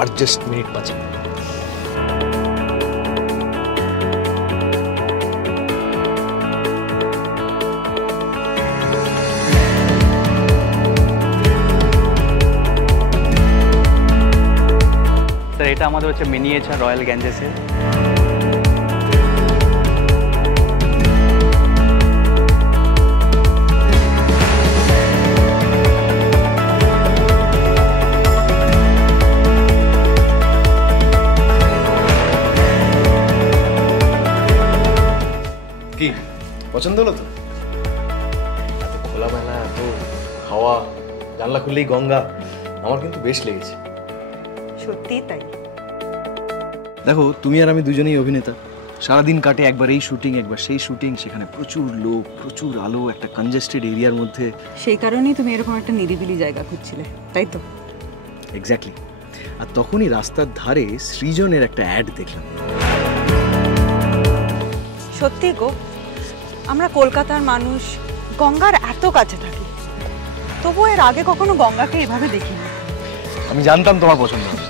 আর just minute 5। Sir এটা আমাদের হচ্ছে মিনিয়েচার রয়্যাল গ্যাঞ্জেসের। কি পছন্দ হলো তো? এত খোলামেলা, এত হাওয়া, জানলা খুললেই গঙ্গা, আমার কিন্তু বেশ লেগেছে। সত্যি তাই। দেখো তুমি আর আমি দুজনেই অভিনেতা, সারাদিন কাটে একবার এই শুটিং একবার সেই শুটিং, সেখানে প্রচুর লোক, প্রচুর আলো, একটা কনজেস্টেড এরিয়ার মধ্যে। সেই কারণেই তুমি এরকম একটা নিরিবিলি জায়গা খুঁজছিলে, তাই তো? এক্স্যাক্টলি। আর তখনই রাস্তার ধারে সৃজনের একটা অ্যাড দেখলাম। সত্যি গো, আমরা কলকাতার মানুষ, গঙ্গার এত কাছে থাকি, তবু এর আগে কখনো গঙ্গাকে এভাবে দেখিনি। আমি জানতাম তোমার পছন্দ হবে।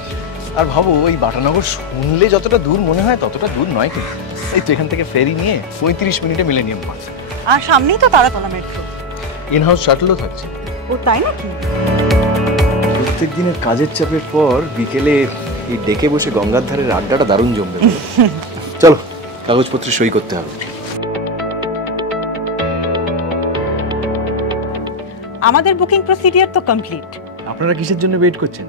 আর ভাবো ওই বাটানগর শুনলে যতটা দূর মনে হয় ততটা দূর নয়, কিন্তু এই তো এখান থেকে ফেরি নিয়ে 35 মিনিটে মিলেনিয়াম পার্ক। আর সামনেই তো তারাতলা মেট্রো। ইন হাউস শাটলও থাকছে। ও তাই নাকি? প্রত্যেক দিনের কাজের চাপের পর বিকেলে এই ডেকে বসে গঙ্গার ধারের আড্ডাটা দারুণ জমবে। চলো কাগজপত্রে সই করতে হবে। আমাদের বুকিং প্রসিডিওর তো কমপ্লিট। আপনারা কিসের জন্য ওয়েট করছেন?